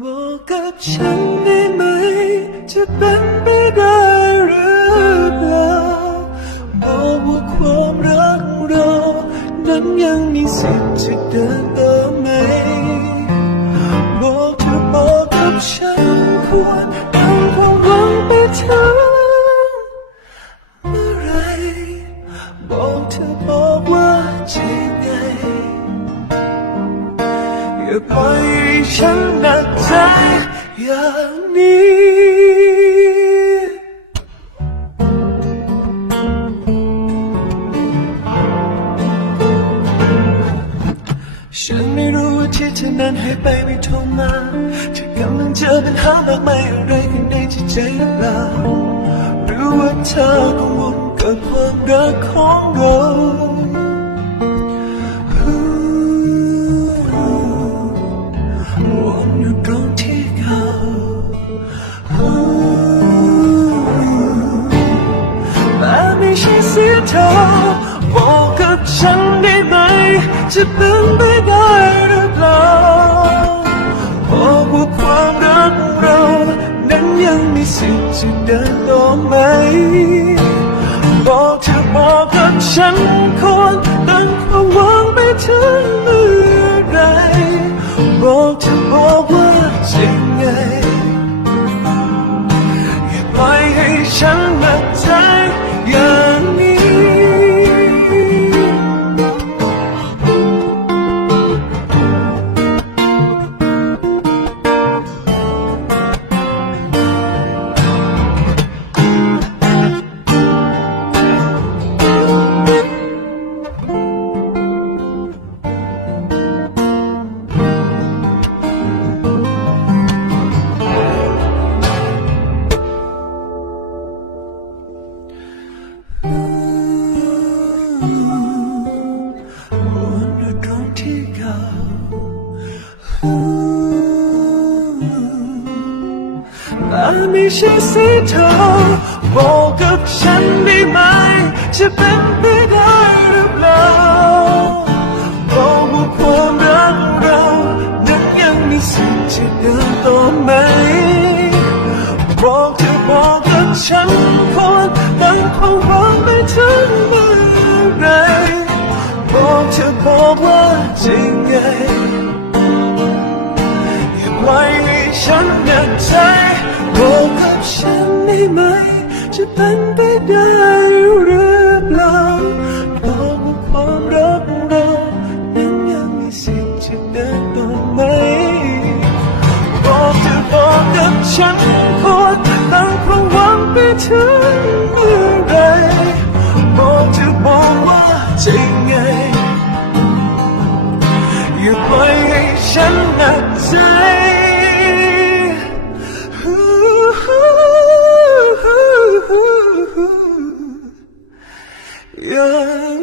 บอกกับฉันได้ไหม จะเป็นไปได้หรือเปล่าบอกว่าความรักเรา นั้นยังมีสิทธิ์จะเดิน อย่าปล่อยให้ฉันหนักใจอย่างนี้ฉันไม่รู้ว่าที่เธอนั้นหายไปไม่โทรมาเธอกำลังเจอปัญหามากมายอะไรข้างในจิตใจหรือเปล่าหรือว่าเธอกังวลกับความรักของเรา ฉันเสียเธอบอกกับฉันได้ไหม จะเป็นไปได้หรือเปล่าบอกว่าความรักเรา นั้นยังมีสิทธิ์จะเดินต่อไหม แต่ไม่ใช่สิเธอบอกกับฉันได้ไหม จะเป็นไปได้หรือเปล่าบอกว่าความรักเรานั้นยังมีสิทธิ์จะเดินต่อไหมบอกเธอบอกกับฉันคนตั้งความหวังไม่เมื่อ บอกว่าจริงไงอย่าปล่อยให้ฉันหนักใจบอกกับฉันได้ไหมจะเป็นไปได้หรือเปล่าบอกว่าความรักเรานั้นยังมีสิทธิ์จะเดินต่อไหมบอกเธอบอกกับฉัน 原